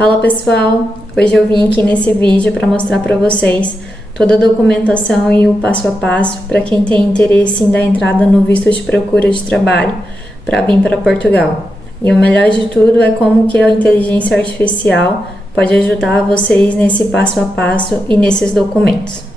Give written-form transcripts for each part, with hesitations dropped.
Fala pessoal, hoje eu vim aqui nesse vídeo para mostrar para vocês toda a documentação e o passo a passo para quem tem interesse em dar entrada no visto de procura de trabalho para vir para Portugal. E o melhor de tudo é como que a inteligência artificial pode ajudar vocês nesse passo a passo e nesses documentos.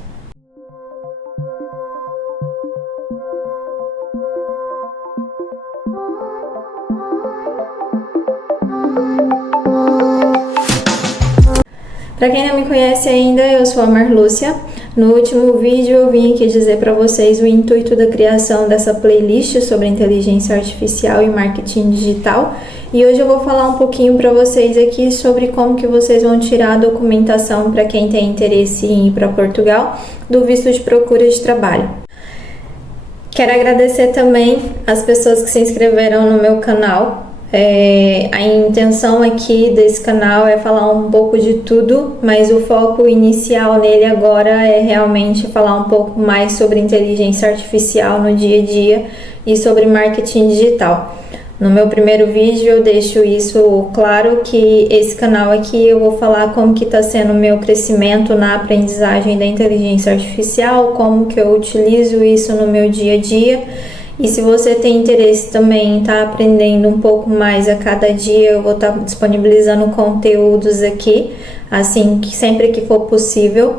Para quem não me conhece ainda, eu sou a Marlúcia. No último vídeo eu vim aqui dizer para vocês o intuito da criação dessa playlist sobre inteligência artificial e marketing digital. E hoje eu vou falar um pouquinho para vocês aqui sobre como que vocês vão tirar a documentação para quem tem interesse em ir para Portugal do visto de procura de trabalho. Quero agradecer também as pessoas que se inscreveram no meu canal. A intenção aqui desse canal é falar um pouco de tudo, mas o foco inicial nele agora é realmente falar um pouco mais sobre inteligência artificial no dia a dia e sobre marketing digital. No meu primeiro vídeo eu deixo isso claro, que esse canal aqui eu vou falar como que está sendo o meu crescimento na aprendizagem da inteligência artificial, como que eu utilizo isso no meu dia a dia. E se você tem interesse também em estar aprendendo um pouco mais a cada dia, eu vou estar disponibilizando conteúdos aqui, assim, que sempre que for possível.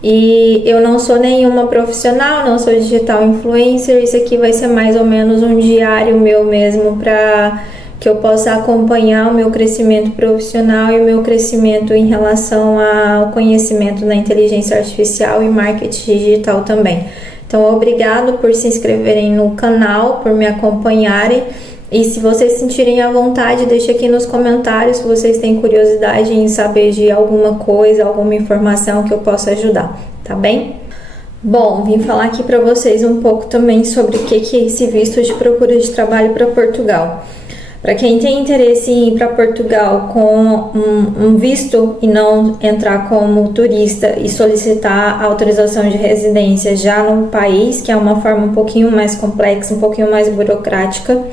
E eu não sou nenhuma profissional, não sou digital influencer, isso aqui vai ser mais ou menos um diário meu mesmo, para que eu possa acompanhar o meu crescimento profissional e o meu crescimento em relação ao conhecimento da inteligência artificial e marketing digital também. Então, obrigado por se inscreverem no canal, por me acompanharem. E se vocês sentirem à vontade, deixe aqui nos comentários se vocês têm curiosidade em saber de alguma coisa, alguma informação que eu possa ajudar, tá bem? Bom, vim falar aqui para vocês um pouco também sobre o que é esse visto de procura de trabalho para Portugal. Para quem tem interesse em ir para Portugal com um visto e não entrar como turista e solicitar autorização de residência já no país, que é uma forma um pouquinho mais complexa, um pouquinho mais burocrática,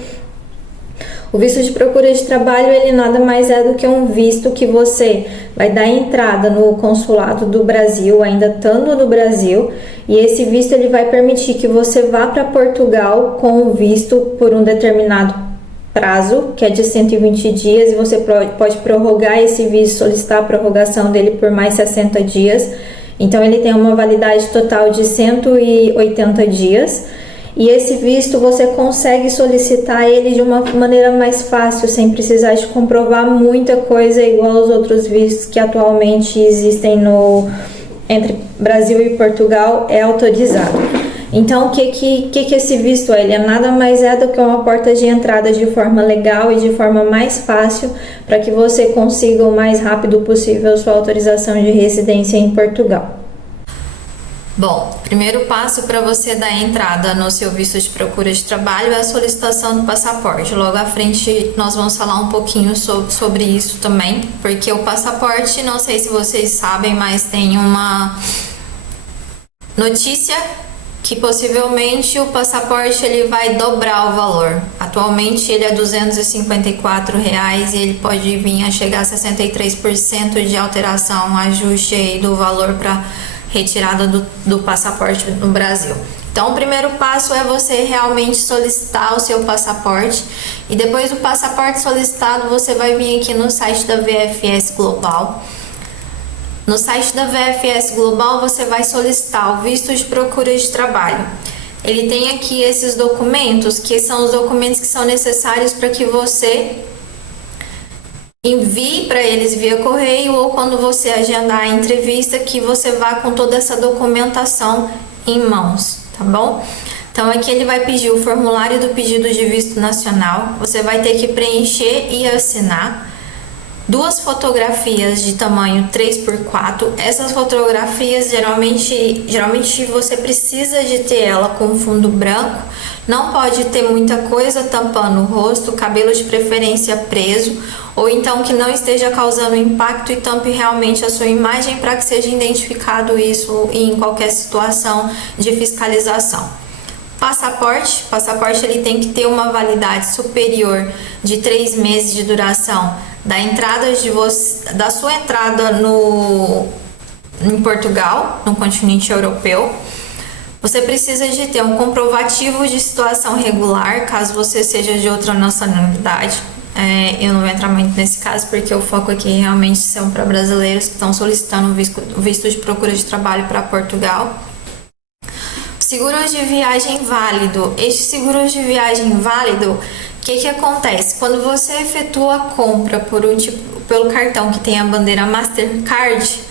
o visto de procura de trabalho, ele nada mais é do que um visto que você vai dar entrada no consulado do Brasil, ainda estando no Brasil, e esse visto ele vai permitir que você vá para Portugal com o visto por um determinado prazo, que é de 120 dias, e você pode prorrogar esse visto, solicitar a prorrogação dele por mais 60 dias. Então ele tem uma validade total de 180 dias. E esse visto você consegue solicitar ele de uma maneira mais fácil, sem precisar de comprovar muita coisa, igual aos outros vistos que atualmente existem entre Brasil e Portugal, é autorizado. Então, o que esse visto é? Ele nada mais é do que uma porta de entrada de forma legal e de forma mais fácil para que você consiga o mais rápido possível sua autorização de residência em Portugal. Bom, primeiro passo para você dar entrada no seu visto de procura de trabalho é a solicitação do passaporte. Logo à frente nós vamos falar um pouquinho sobre isso também, porque o passaporte, não sei se vocês sabem, mas tem uma notícia que possivelmente o passaporte ele vai dobrar o valor. Atualmente ele é R$254 e ele pode vir a chegar a 63% de alteração, ajuste aí do valor para retirada do passaporte no Brasil. Então o primeiro passo é você realmente solicitar o seu passaporte, e depois do passaporte solicitado você vai vir aqui no site da VFS Global. No site da VFS Global você vai solicitar o visto de procura de trabalho. Ele tem aqui esses documentos, que são os documentos que são necessários para que você envie para eles via correio, ou quando você agendar a entrevista, que você vá com toda essa documentação em mãos, tá bom? Então aqui ele vai pedir o formulário do pedido de visto nacional, você vai ter que preencher e assinar. 2 fotografias de tamanho 3x4. Essas fotografias geralmente você precisa de ter ela com fundo branco. Não pode ter muita coisa tampando o rosto, cabelo de preferência preso, ou então que não esteja causando impacto e tampe realmente a sua imagem, para que seja identificado isso em qualquer situação de fiscalização. Passaporte ele tem que ter uma validade superior de 3 meses de duração da sua entrada em Portugal, no continente europeu. Você precisa de ter um comprovativo de situação regular, caso você seja de outra nacionalidade. Eu não vou entrar muito nesse caso, porque o foco aqui realmente são para brasileiros que estão solicitando visto de procura de trabalho para Portugal. Seguro de viagem válido. Este seguro de viagem válido, o que acontece? Quando você efetua a compra pelo cartão que tem a bandeira Mastercard,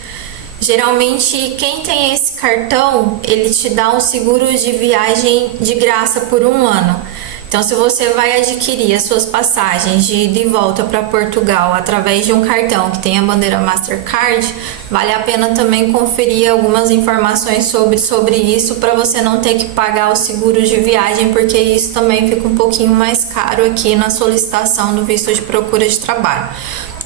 geralmente quem tem esse cartão, ele te dá um seguro de viagem de graça por 1 ano. Então, se você vai adquirir as suas passagens de ida e volta para Portugal através de um cartão que tem a bandeira Mastercard, vale a pena também conferir algumas informações sobre isso, para você não ter que pagar o seguro de viagem, porque isso também fica um pouquinho mais caro aqui na solicitação do visto de procura de trabalho.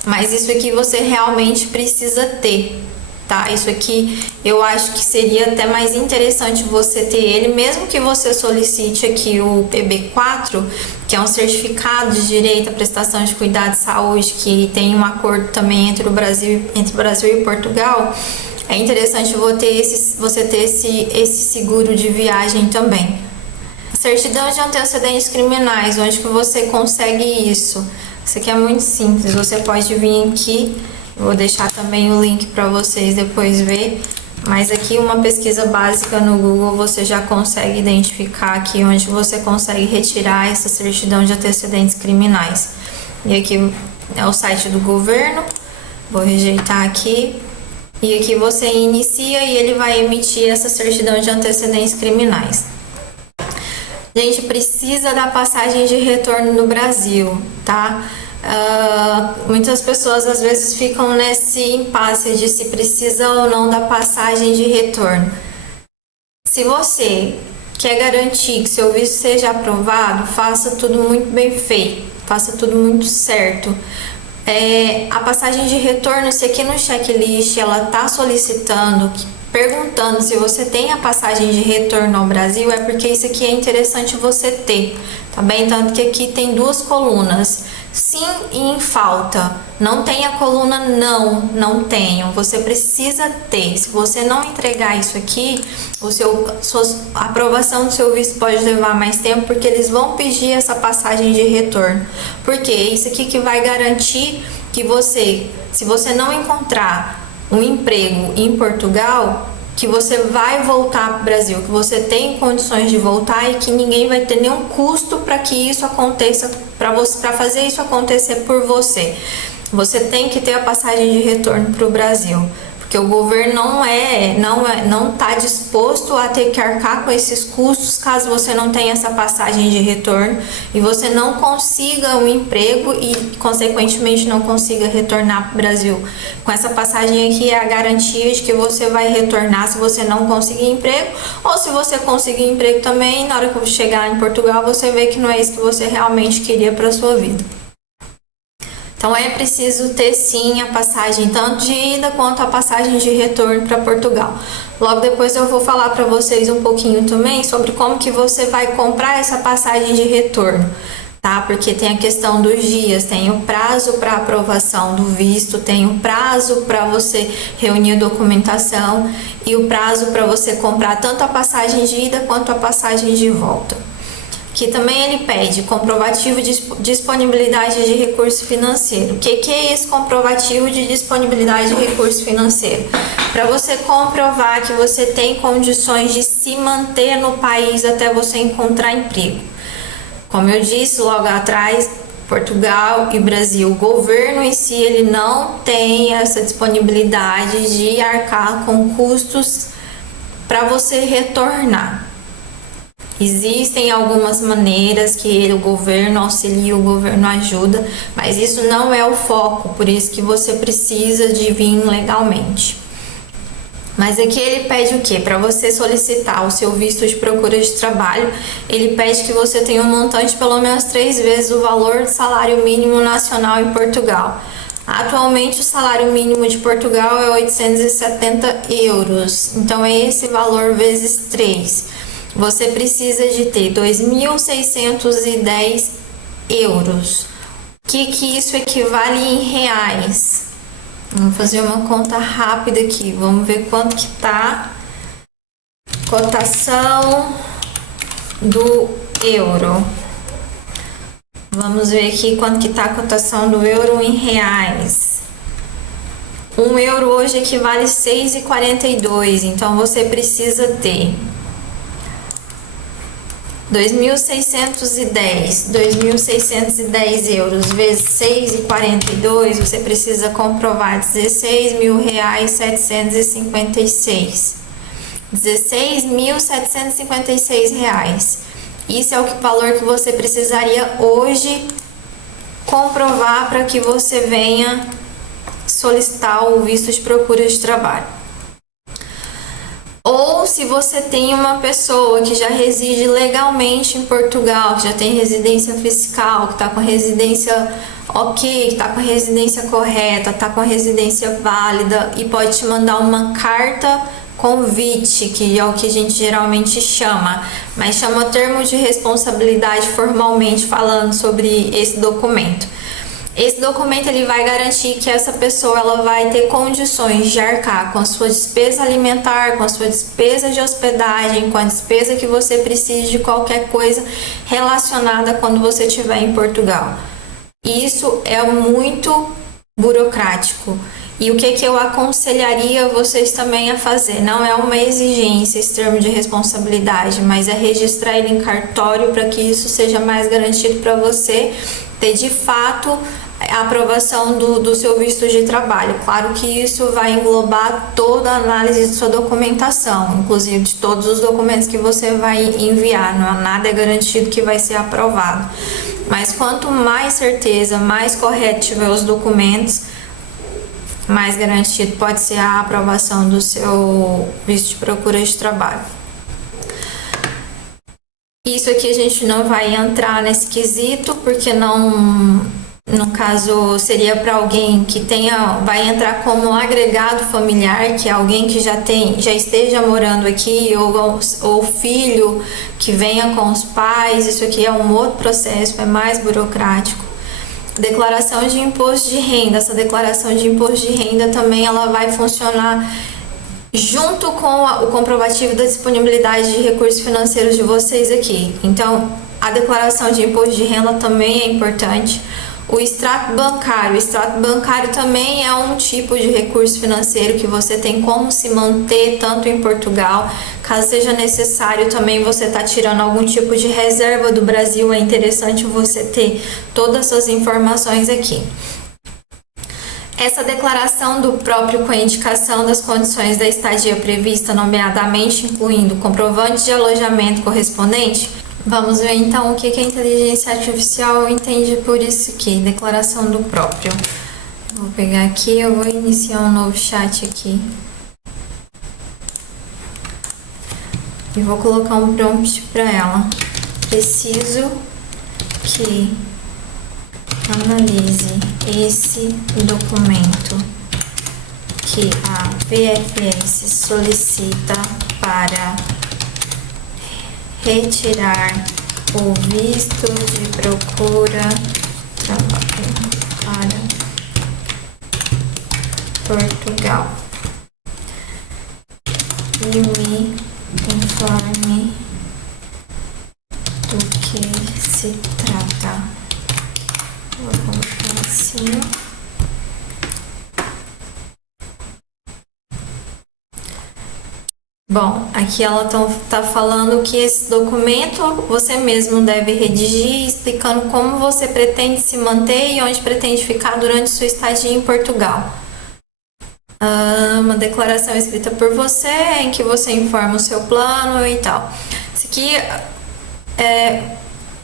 Mas isso aqui você realmente precisa ter. Tá? Isso aqui eu acho que seria até mais interessante você ter ele, mesmo que você solicite aqui o PB4, que é um certificado de direito à prestação de cuidado de saúde, que tem um acordo também entre o Brasil e Portugal. É interessante você ter esse seguro de viagem também. Certidão de antecedentes criminais, onde que você consegue isso? Isso aqui é muito simples, você pode vir aqui. Vou deixar também o link para vocês depois ver, mas aqui uma pesquisa básica no Google você já consegue identificar aqui onde você consegue retirar essa certidão de antecedentes criminais. E aqui é o site do governo, vou rejeitar aqui, e aqui você inicia e ele vai emitir essa certidão de antecedentes criminais. Gente, precisa da passagem de retorno no Brasil, tá? Muitas pessoas às vezes ficam nesse impasse de se precisa ou não da passagem de retorno. Se você quer garantir que seu visto seja aprovado, faça tudo muito bem feito, faça tudo muito certo. A passagem de retorno, se aqui no checklist ela está solicitando, perguntando se você tem a passagem de retorno ao Brasil, é porque isso aqui é interessante você ter, tá bem? Tanto que aqui tem 2 colunas. Sim e em falta. Não tem a coluna não tenho. Você precisa ter. Se você não entregar isso aqui, a aprovação do seu visto pode levar mais tempo, porque eles vão pedir essa passagem de retorno. Porque é isso aqui que vai garantir que você, se você não encontrar um emprego em Portugal, que você vai voltar para o Brasil, que você tem condições de voltar e que ninguém vai ter nenhum custo para que isso aconteça, para fazer isso acontecer por você. Você tem que ter a passagem de retorno para o Brasil, porque o governo não está disposto a ter que arcar com esses custos caso você não tenha essa passagem de retorno e você não consiga um emprego e consequentemente não consiga retornar para o Brasil. Com essa passagem aqui é a garantia de que você vai retornar se você não conseguir emprego, ou se você conseguir emprego também, na hora que você chegar em Portugal você vê que não é isso que você realmente queria para sua vida. Então é preciso ter sim a passagem tanto de ida quanto a passagem de retorno para Portugal. Logo depois eu vou falar para vocês um pouquinho também sobre como que você vai comprar essa passagem de retorno, tá? Porque tem a questão dos dias, tem o prazo para aprovação do visto, tem o prazo para você reunir documentação e o prazo para você comprar tanto a passagem de ida quanto a passagem de volta. Que também ele pede comprovativo de disponibilidade de recurso financeiro. O que é esse comprovativo de disponibilidade de recurso financeiro? Para você comprovar que você tem condições de se manter no país até você encontrar emprego. Como eu disse logo atrás, Portugal e Brasil, o governo em si ele não tem essa disponibilidade de arcar com custos para você retornar. Existem algumas maneiras que o governo auxilia, o governo ajuda, mas isso não é o foco, por isso que você precisa de vir legalmente. Mas aqui ele pede o quê? Para você solicitar o seu visto de procura de trabalho, ele pede que você tenha um montante pelo menos 3 vezes o valor do salário mínimo nacional em Portugal. Atualmente o salário mínimo de Portugal é 870 euros, então é esse valor vezes 3. Você precisa de ter 2.610 euros, que isso equivale em reais? Vamos fazer uma conta rápida aqui. Vamos ver quanto que tá cotação do euro. Vamos ver aqui quanto que tá a cotação do euro em reais. Um euro hoje equivale a 6,42, então você precisa ter 2.610 euros vezes 6,42, você precisa comprovar R$16.756. R$16.756. Isso é o valor que você precisaria hoje comprovar para que você venha solicitar o visto de procura de trabalho. Ou se você tem uma pessoa que já reside legalmente em Portugal, que já tem residência fiscal, que está com a residência ok, que está com a residência correta, está com a residência válida e pode te mandar uma carta convite, que é o que a gente geralmente chama, mas chama termo de responsabilidade formalmente falando sobre esse documento. Esse documento ele vai garantir que essa pessoa ela vai ter condições de arcar com a sua despesa alimentar, com a sua despesa de hospedagem, com a despesa que você precise de qualquer coisa relacionada quando você estiver em Portugal. Isso é muito burocrático. E o que eu aconselharia vocês também a fazer? Não é uma exigência esse termo de responsabilidade, mas é registrar ele em cartório para que isso seja mais garantido para você ter de fato a aprovação do seu visto de trabalho. Claro que isso vai englobar toda a análise de sua documentação, inclusive de todos os documentos que você vai enviar. Não há nada é garantido que vai ser aprovado. Mas quanto mais certeza, mais correto tiver os documentos, mais garantido pode ser a aprovação do seu visto de procura de trabalho. Isso aqui a gente não vai entrar nesse quesito, porque não, no caso, seria para alguém que vai entrar como agregado familiar, que é alguém que já esteja morando aqui, ou filho que venha com os pais. Isso aqui é um outro processo, é mais burocrático. Declaração de imposto de renda. Essa declaração de imposto de renda também ela vai funcionar junto com o comprovativo da disponibilidade de recursos financeiros de vocês aqui. Então, a declaração de imposto de renda também é importante. O extrato bancário também é um tipo de recurso financeiro que você tem como se manter tanto em Portugal. Caso seja necessário também você está tirando algum tipo de reserva do Brasil, é interessante você ter todas essas informações aqui. Essa declaração do próprio com a indicação das condições da estadia prevista, nomeadamente incluindo comprovante de alojamento correspondente. Vamos ver então o que a inteligência artificial entende por isso aqui, declaração do próprio. Vou pegar aqui, eu vou iniciar um novo chat aqui. E vou colocar um prompt para ela. Preciso que analise esse documento que a VFS solicita para retirar o visto de procura para Portugal e me informe do que se trata. Vou colocar assim. Bom, aqui ela tá falando que esse documento você mesmo deve redigir, explicando como você pretende se manter e onde pretende ficar durante sua estadia em Portugal. Uma declaração escrita por você, em que você informa o seu plano e tal. Isso aqui é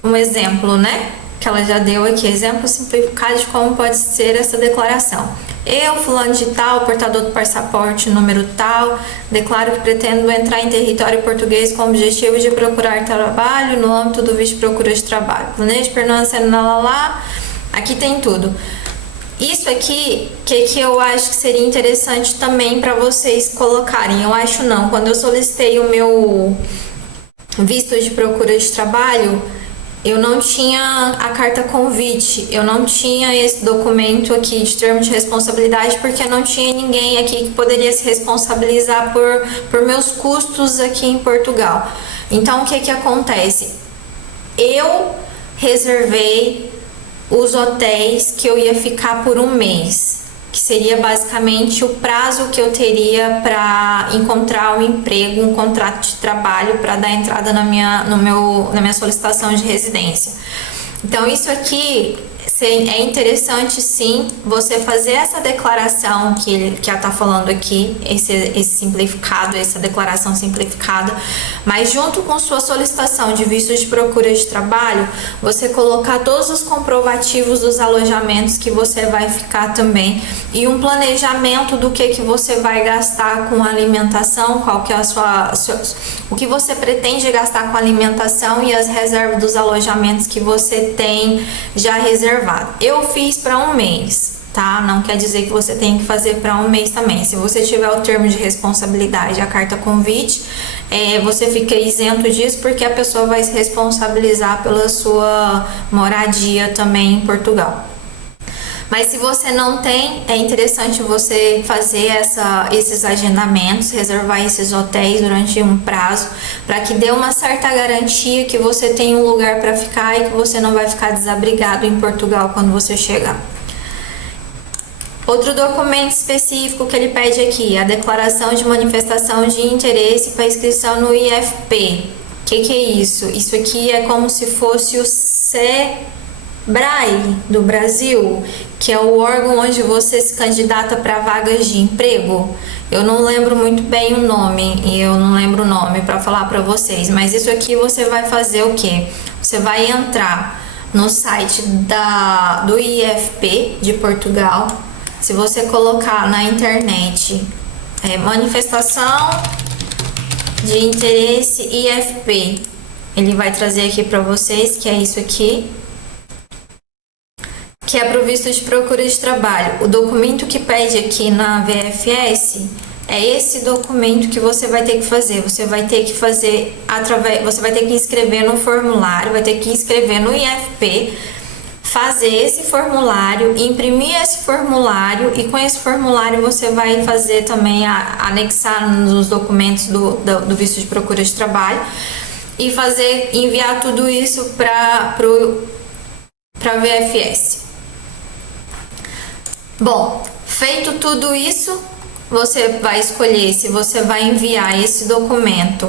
um exemplo, né? Que ela já deu aqui, exemplo simplificado de como pode ser essa declaração. Eu, fulano de tal, portador do passaporte número tal, declaro que pretendo entrar em território português com o objetivo de procurar trabalho no âmbito do visto de procura de trabalho. Planejo permanecer na lá. Aqui tem tudo. Isso aqui, que eu acho que seria interessante também para vocês colocarem. Eu acho não. Quando eu solicitei o meu visto de procura de trabalho, eu não tinha a carta convite, eu não tinha esse documento aqui de termo de responsabilidade, porque não tinha ninguém aqui que poderia se responsabilizar por meus custos aqui em Portugal. Então, o que que acontece? Eu reservei os hotéis que eu ia ficar por um mês, que seria basicamente o prazo que eu teria para encontrar um emprego, um contrato de trabalho para dar entrada na minha solicitação de residência. Então, isso aqui é interessante, sim, você fazer essa declaração que ela está falando aqui, esse simplificado, essa declaração simplificada, mas junto com sua solicitação de visto de procura de trabalho, você colocar todos os comprovativos dos alojamentos que você vai ficar também e um planejamento do que você vai gastar com alimentação, qual que é o que você pretende gastar com alimentação e as reservas dos alojamentos que você tem já reservado. Eu fiz para um mês, tá? Não quer dizer que você tem que fazer para um mês também. Se você tiver o termo de responsabilidade, a carta convite, você fica isento disso, porque a pessoa vai se responsabilizar pela sua moradia também em Portugal. Mas se você não tem, é interessante você fazer esses agendamentos, reservar esses hotéis durante um prazo, para que dê uma certa garantia que você tem um lugar para ficar e que você não vai ficar desabrigado em Portugal quando você chegar. Outro documento específico que ele pede aqui, a declaração de manifestação de interesse para inscrição no IFP. O que é isso? Isso aqui é como se fosse o Sebrae do Brasil, que é o órgão onde você se candidata para vagas de emprego. Eu não lembro muito bem o nome, e eu não lembro o nome para falar para vocês, mas isso aqui você vai fazer o quê? Você vai entrar no site do IFP de Portugal. Se você colocar na internet manifestação de interesse IFP, ele vai trazer aqui para vocês, que é isso aqui, que é para o visto de procura de trabalho. O documento que pede aqui na VFS é esse documento que você vai ter que fazer. Você vai ter que fazer você vai ter que inscrever no formulário, vai ter que inscrever no IFP, fazer esse formulário, imprimir esse formulário, e com esse formulário você vai fazer também anexar nos documentos do visto de procura de trabalho e enviar tudo isso para a VFS. Bom, feito tudo isso, você vai escolher se você vai enviar esse documento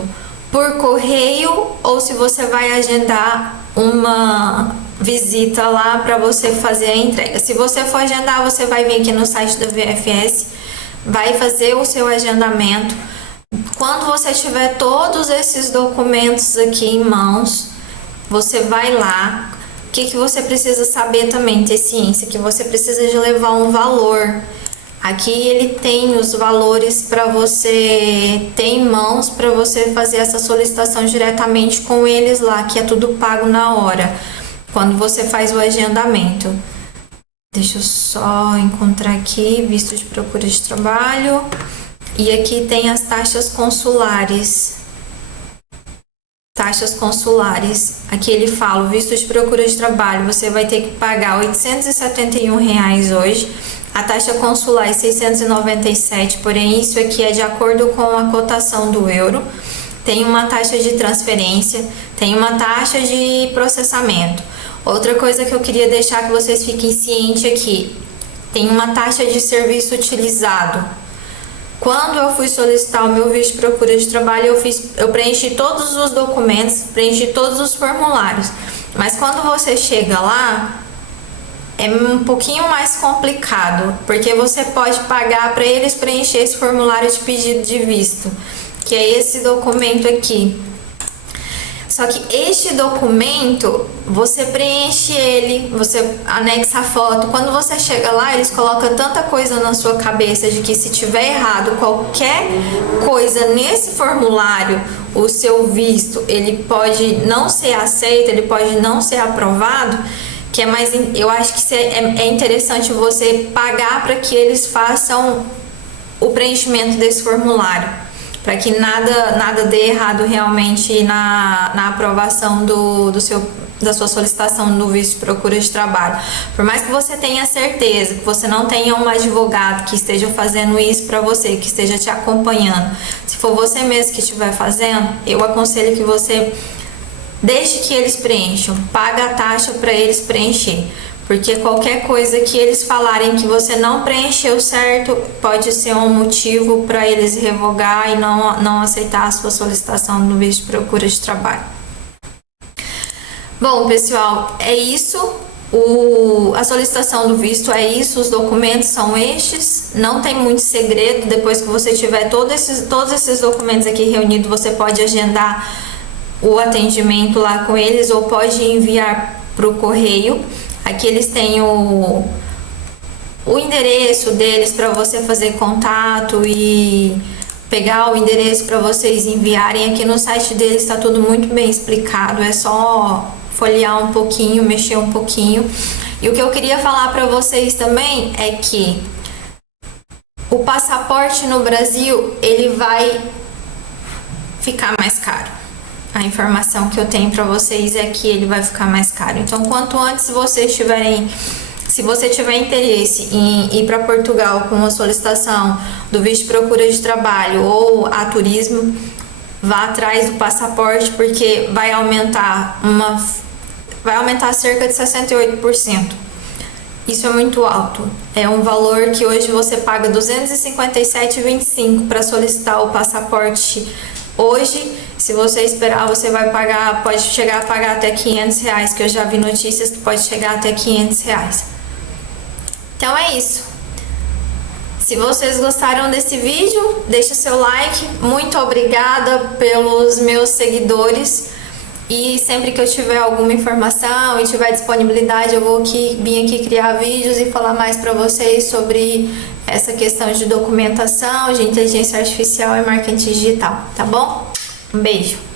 por correio ou se você vai agendar uma visita lá para você fazer a entrega. Se você for agendar, você vai vir aqui no site da VFS, vai fazer o seu agendamento. Quando você tiver todos esses documentos aqui em mãos, você vai lá. O que você precisa saber também, ter ciência, que você precisa de levar um valor. Aqui ele tem os valores para você ter em mãos, para você fazer essa solicitação diretamente com eles lá, que é tudo pago na hora, quando você faz o agendamento. Deixa eu só encontrar aqui, visto de procura de trabalho. E aqui tem as taxas consulares. Taxas consulares, aqui ele fala, o visto de procura de trabalho, você vai ter que pagar R$ 871 hoje, a taxa consular é 697, porém isso aqui é de acordo com a cotação do euro, tem uma taxa de transferência, tem uma taxa de processamento. Outra coisa que eu queria deixar que vocês fiquem cientes aqui, tem uma taxa de serviço utilizado. Quando eu fui solicitar o meu visto de procura de trabalho, eu preenchi todos os documentos, preenchi todos os formulários. Mas quando você chega lá, é um pouquinho mais complicado, porque você pode pagar para eles preencher esse formulário de pedido de visto, que é esse documento aqui. Só que este documento, você preenche ele, você anexa a foto. Quando você chega lá, eles colocam tanta coisa na sua cabeça de que se tiver errado qualquer coisa nesse formulário, o seu visto, ele pode não ser aceito, ele pode não ser aprovado, que é mais, eu acho que é interessante você pagar para que eles façam o preenchimento desse formulário, para que nada dê errado realmente na aprovação do seu da sua solicitação do visto de procura de trabalho. Por mais que você tenha certeza, que você não tenha um advogado que esteja fazendo isso para você, que esteja te acompanhando, se for você mesmo que estiver fazendo, eu aconselho que você deixe que eles preencham, paga a taxa para eles preencher. Porque qualquer coisa que eles falarem que você não preencheu certo pode ser um motivo para eles revogar e não aceitar a sua solicitação do visto de procura de trabalho. Bom, pessoal, é isso. A solicitação do visto é isso, os documentos são estes, não tem muito segredo. Depois que você tiver todos esses documentos aqui reunidos, você pode agendar o atendimento lá com eles ou pode enviar para o correio. Aqui eles têm o endereço deles para você fazer contato e pegar o endereço para vocês enviarem. Aqui no site deles está tudo muito bem explicado, é só folhear um pouquinho, mexer um pouquinho. E o que eu queria falar para vocês também é que o passaporte no Brasil, ele vai ficar mais caro. A informação que eu tenho para vocês é que ele vai ficar mais caro. Então, quanto antes vocês tiverem, se você tiver interesse em ir para Portugal com a solicitação do visto de procura de trabalho ou a turismo, vá atrás do passaporte, porque vai aumentar cerca de 68%. Isso é muito alto. É um valor que hoje você paga R$ 257,25 para solicitar o passaporte. Hoje, se você esperar, você vai pagar, pode chegar a pagar até R$500, que eu já vi notícias que pode chegar até R$500. Então é isso. Se vocês gostaram desse vídeo, deixa seu like. Muito obrigada pelos meus seguidores. E sempre que eu tiver alguma informação e tiver disponibilidade, eu vou vir aqui criar vídeos e falar mais para vocês sobre essa questão de documentação, de inteligência artificial e marketing digital, tá bom? Um beijo!